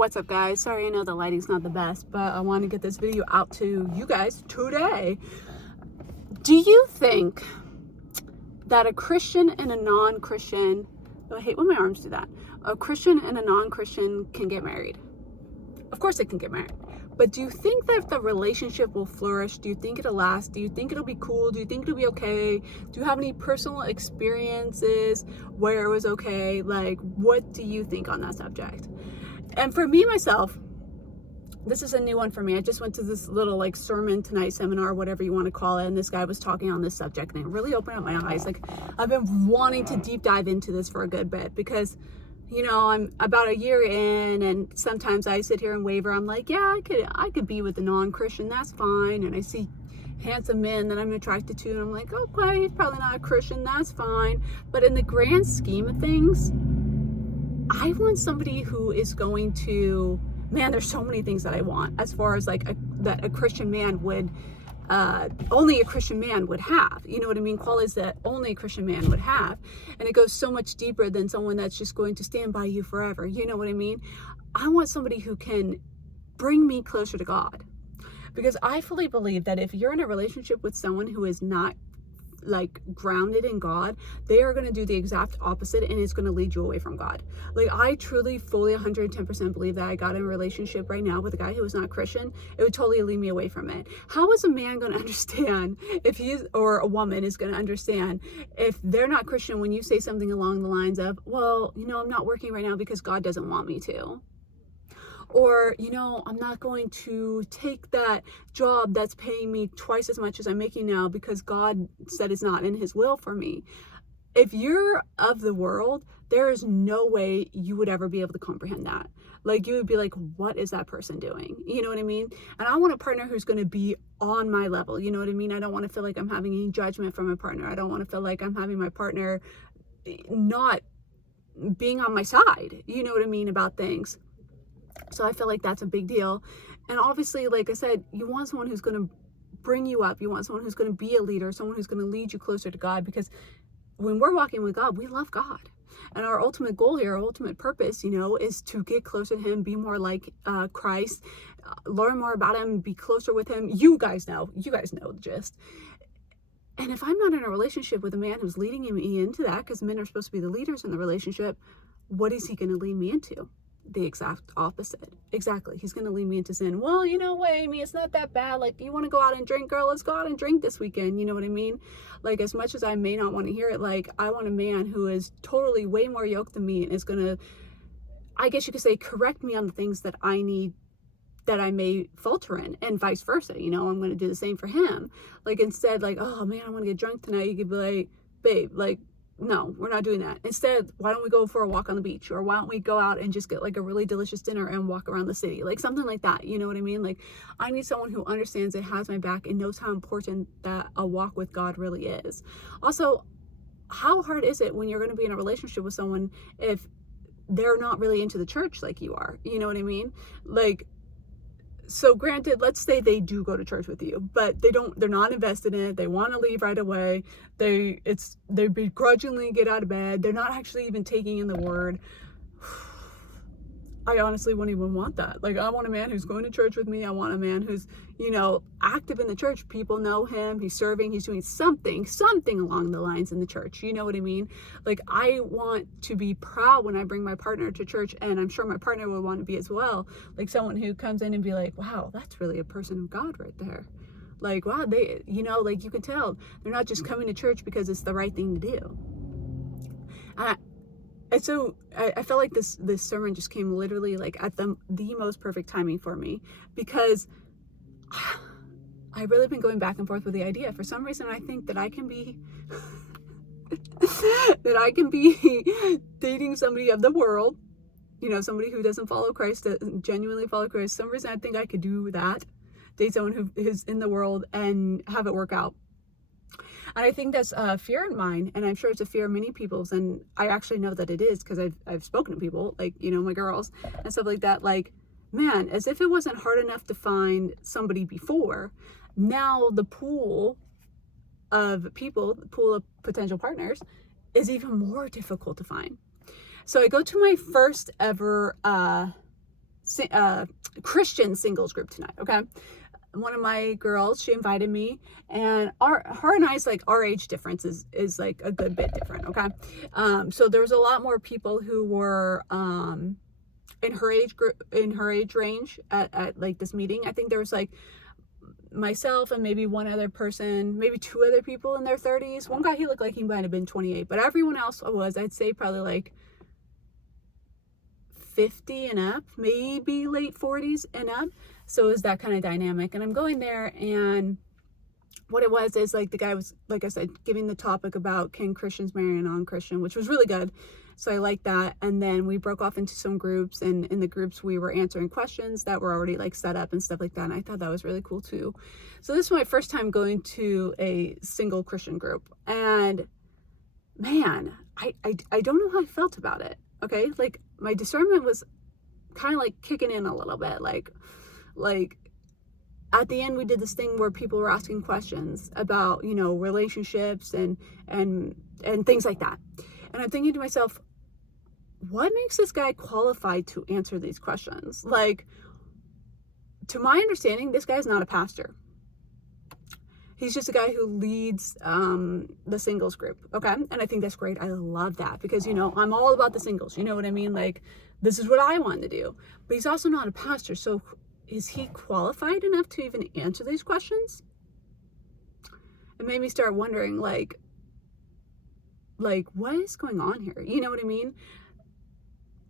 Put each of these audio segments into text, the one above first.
What's up, guys? Sorry, I know the lighting's not the best, but I want to get this video out to you guys today. Do you think that a Christian and a non-Christian, oh, I hate when my arms do that, a Christian and a non-Christian can get married? Of course they can get married. But do you think that the relationship will flourish? Do you think it'll last? Do you think it'll be cool? Do you think it'll be okay? Do you have any personal experiences where it was okay? Like, what do you think on that subject? And for me, myself, this is a new one for me. I just went to this little like sermon tonight seminar, whatever you want to call it. And this guy was talking on this subject and it really opened up my eyes. Like, I've been wanting to deep dive into this for a good bit because, you know, I'm about a year in and sometimes I sit here and waver. I'm like, yeah, I could be with a non-Christian. That's fine. And I see handsome men that I'm attracted to. And I'm like, okay, he's probably not a Christian. That's fine. But in the grand scheme of things, I want somebody who is going to, man, there's so many things that I want as far as like that a Christian man would, only a Christian man would have, you know what I mean? Qualities that only a Christian man would have. And it goes so much deeper than someone that's just going to stand by you forever. You know what I mean? I want somebody who can bring me closer to God, because I fully believe that if you're in a relationship with someone who is not like grounded in God, they are going to do the exact opposite and it's going to lead you away from God. Like, I truly fully 110% believe that I got in a relationship right now with a guy who was not Christian, it would totally lead me away from it. How is a man going to understand if he's, or a woman is going to understand if they're not Christian when you say something along the lines of, well, you know, I'm not working right now because God doesn't want me to? Or, you know, I'm not going to take that job that's paying me twice as much as I'm making now because God said it's not in his will for me. If you're of the world, there is no way you would ever be able to comprehend that. Like, you would be like, what is that person doing? You know what I mean? And I want a partner who's going to be on my level. You know what I mean? I don't want to feel like I'm having any judgment from my partner. I don't want to feel like I'm having my partner not being on my side. You know what I mean, about things. So I feel like that's a big deal. And obviously, like I said, you want someone who's going to bring you up. You want someone who's going to be a leader, someone who's going to lead you closer to God, because when we're walking with God, we love God. And our ultimate goal here, our ultimate purpose, you know, is to get closer to him, be more like Christ, learn more about him, be closer with him. You guys know the gist. And if I'm not in a relationship with a man who's leading me into that, because men are supposed to be the leaders in the relationship, what is he going to lead me into? The exact opposite. Exactly. He's going to lead me into sin. Well, you know what, Amy, it's not that bad. Like, you want to go out and drink, girl, let's go out and drink this weekend. You know what I mean? Like, as much as I may not want to hear it, like, I want a man who is totally way more yoked than me and is going to, I guess you could say, correct me on the things that I need, that I may falter in, and vice versa. You know, I'm going to do the same for him. Like, instead, like, oh man, I want to get drunk tonight, you could be like, babe, like, no, we're not doing that. Instead, why don't we go for a walk on the beach? Or why don't we go out and just get like a really delicious dinner and walk around the city? Like, something like that. You know what I mean? Like, I need someone who understands it, has my back, and knows how important that a walk with God really is. Also, how hard is it when you're going to be in a relationship with someone if they're not really into the church like you are? You know what I mean? Like, so granted, let's say they do go to church with you, but they're not invested in it. They want to leave right away. They begrudgingly get out of bed. They're not actually even taking in the word. I honestly wouldn't even want that. Like, I want a man who's going to church with me. I want a man who's, you know, active in the church. People know him. He's serving. He's doing something along the lines in the church. You know what I mean? Like, I want to be proud when I bring my partner to church, and I'm sure my partner would want to be as well. Like, someone who comes in and be like, wow, that's really a person of God right there. Like, wow, they, you know, like, you can tell they're not just coming to church because it's the right thing to do. And so I felt like this sermon just came literally like at the most perfect timing for me, because I've really been going back and forth with the idea. For some reason, I think that I can be dating somebody of the world, you know, somebody who doesn't follow Christ, doesn't genuinely follow Christ. For some reason, I think I could do that, date someone who is in the world and have it work out. And I think that's a fear in mine, and I'm sure it's a fear of many people's, and I actually know that it is because I've spoken to people, like, you know, my girls and stuff like that. Like, man, as if it wasn't hard enough to find somebody before, now the pool of people, the pool of potential partners, is even more difficult to find. So I go to my first ever Christian singles group tonight, okay? One of my girls, she invited me, and her and I's like our age difference is like a good bit different, okay? So there was a lot more people who were in her age group, in her age range at like this meeting. I think there was like myself and maybe one other person, maybe two other people in their 30s. One guy, he looked like he might have been 28, but everyone else was, I'd say, probably like 50 and up, maybe late 40s and up. So it was that kind of dynamic. And I'm going there, and what it was is like the guy was, like I said, giving the topic about can Christians marry a non-Christian, which was really good. So I liked that. And then we broke off into some groups, and in the groups we were answering questions that were already like set up and stuff like that. And I thought that was really cool too. So this was my first time going to a single Christian group, and man, I don't know how I felt about it. Okay. Like my discernment was kind of like kicking in a little bit. Like at the end, we did this thing where people were asking questions about, you know, relationships and things like that. And I'm thinking to myself, what makes this guy qualified to answer these questions? Like, to my understanding, this guy's not a pastor. He's just a guy who leads the singles group, okay? And I think that's great. I love that because, you know, I'm all about the singles. You know what I mean? Like, this is what I want to do. But he's also not a pastor. So is he qualified enough to even answer these questions? It made me start wondering, like what is going on here? You know what I mean?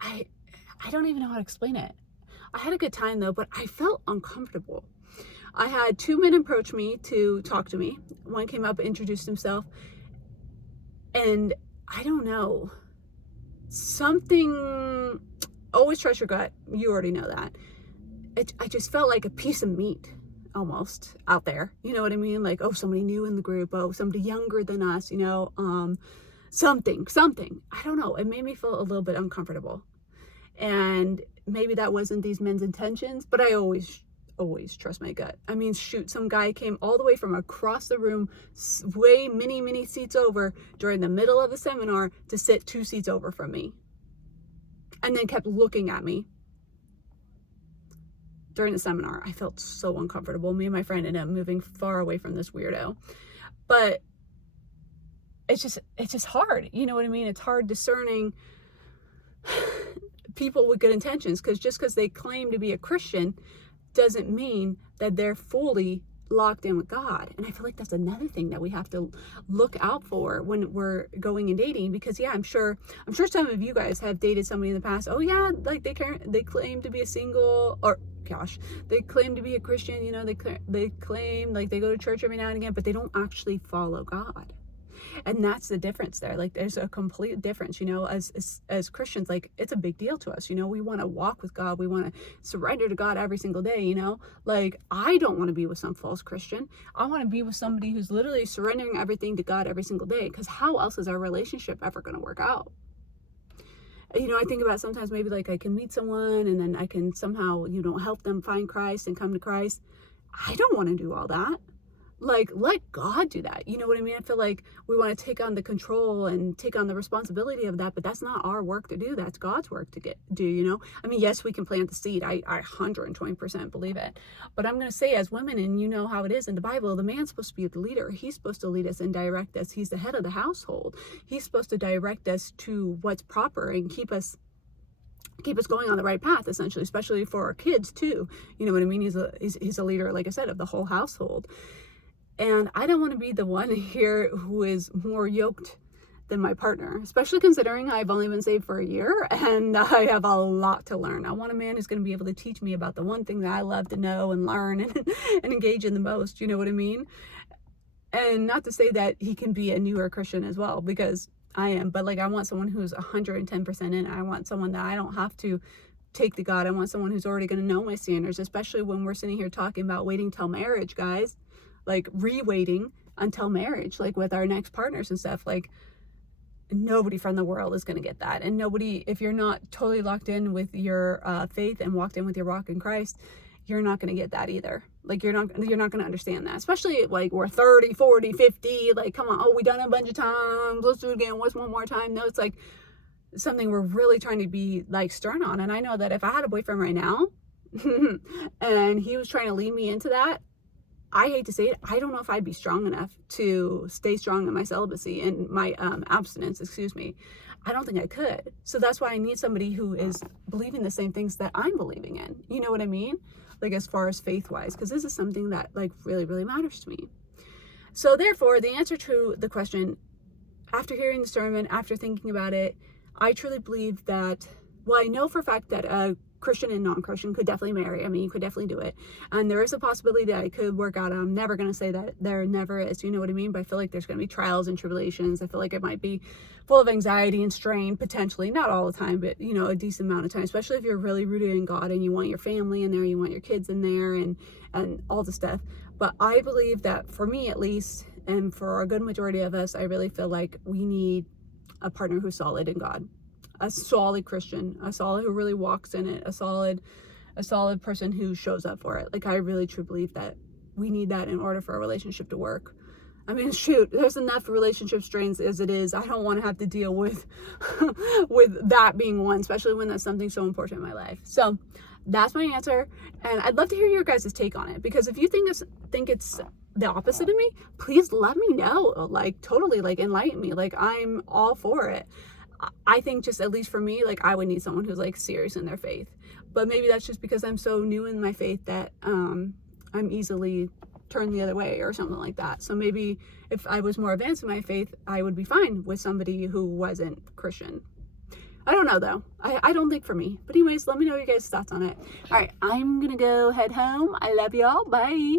I don't even know how to explain it. I had a good time though, but I felt uncomfortable. I had two men approach me to talk to me. One came up, introduced himself, and I don't know, something, always trust your gut. You already know that. I just felt like a piece of meat almost out there. You know what I mean? Like, oh, somebody new in the group. Oh, somebody younger than us, you know, something. I don't know. It made me feel a little bit uncomfortable. And maybe that wasn't these men's intentions, but I always trust my gut. I mean, shoot, some guy came all the way from across the room, way many seats over during the middle of the seminar to sit 2 seats over from me. And then kept looking at me during the seminar. I felt so uncomfortable. Me and my friend ended up moving far away from this weirdo. But it's just hard. You know what I mean? It's hard discerning people with good intentions, because just because they claim to be a Christian doesn't mean that they're fully locked in with God. And I feel like that's another thing that we have to look out for when we're going and dating, because yeah, I'm sure some of you guys have dated somebody in the past. Oh yeah, like they claim to be a single, or gosh, they claim to be a Christian, you know, they claim like they go to church every now and again, but they don't actually follow God. And that's the difference there. Like, there's a complete difference, you know, as Christians. Like, it's a big deal to us, you know. We want to walk with God. We want to surrender to God every single day, you know. Like, I don't want to be with some false Christian. I want to be with somebody who's literally surrendering everything to God every single day, because how else is our relationship ever going to work out? You know, I think about sometimes maybe like I can meet someone and then I can somehow, you know, help them find Christ and come to Christ. I don't want to do all that. Like, let God do that. You know what I mean? I feel like we want to take on the control and take on the responsibility of that, but that's not our work to do. That's God's work to do, you know? I mean, yes, we can plant the seed. I 120% believe it. But I'm going to say, as women, and you know how it is in the Bible, the man's supposed to be the leader. He's supposed to lead us and direct us. He's the head of the household. He's supposed to direct us to what's proper and keep us going on the right path, essentially, especially for our kids too. You know what I mean? He's a leader, like I said, of the whole household. And I don't want to be the one here who is more yoked than my partner, especially considering I've only been saved for a year and I have a lot to learn. I want a man who's going to be able to teach me about the one thing that I love to know and learn and engage in the most. You know what I mean? And not to say that he can be a newer Christian as well, because I am, but like, I want someone who's 110% in. I want someone that I don't have to take to God. I want someone who's already going to know my standards, especially when we're sitting here talking about waiting till marriage, guys. Like, re-waiting until marriage, like with our next partners and stuff. Like, nobody from the world is going to get that. And nobody, if you're not totally locked in with your faith and walked in with your rock in Christ, you're not going to get that either. Like, you're not going to understand that, especially like we're 30, 40, 50, like, come on, oh, we done it a bunch of times, let's do it again, what's one more time? No, it's like, something we're really trying to be like stern on. And I know that if I had a boyfriend right now and he was trying to lead me into that, I hate to say it, I don't know if I'd be strong enough to stay strong in my celibacy and my abstinence, excuse me. I don't think I could. So that's why I need somebody who is believing the same things that I'm believing in. You know what I mean? Like as far as faith-wise, because this is something that like really, really matters to me. So therefore, the answer to the question, after hearing the sermon, after thinking about it, I truly believe that, well, I know for a fact that a Christian and non-Christian could definitely marry. I mean, you could definitely do it. And there is a possibility that it could work out. I'm never going to say that there never is, you know what I mean? But I feel like there's going to be trials and tribulations. I feel like it might be full of anxiety and strain, potentially. Not all the time, but, you know, a decent amount of time, especially if you're really rooted in God and you want your family in there, you want your kids in there and all the stuff. But I believe that for me, at least, and for a good majority of us, I really feel like we need a partner who's solid in God. A solid Christian, a solid who really walks in it, a solid person who shows up for it. Like I really truly believe that we need that in order for a relationship to work. I mean, shoot, there's enough relationship strains as it is. I don't want to have to deal with with that being one, especially when that's something so important in my life. So that's my answer, and I'd love to hear your guys' take on it, because if you think it's the opposite of me, please let me know. Like totally, like enlighten me. Like I'm all for it. I think just at least for me, like I would need someone who's like serious in their faith. But maybe that's just because I'm so new in my faith that I'm easily turned the other way or something like that. So maybe if I was more advanced in my faith, I would be fine with somebody who wasn't Christian. I don't know though. I don't think for me. But anyways, let me know your guys' thoughts on it. All right, I'm gonna go head home. I love y'all. Bye.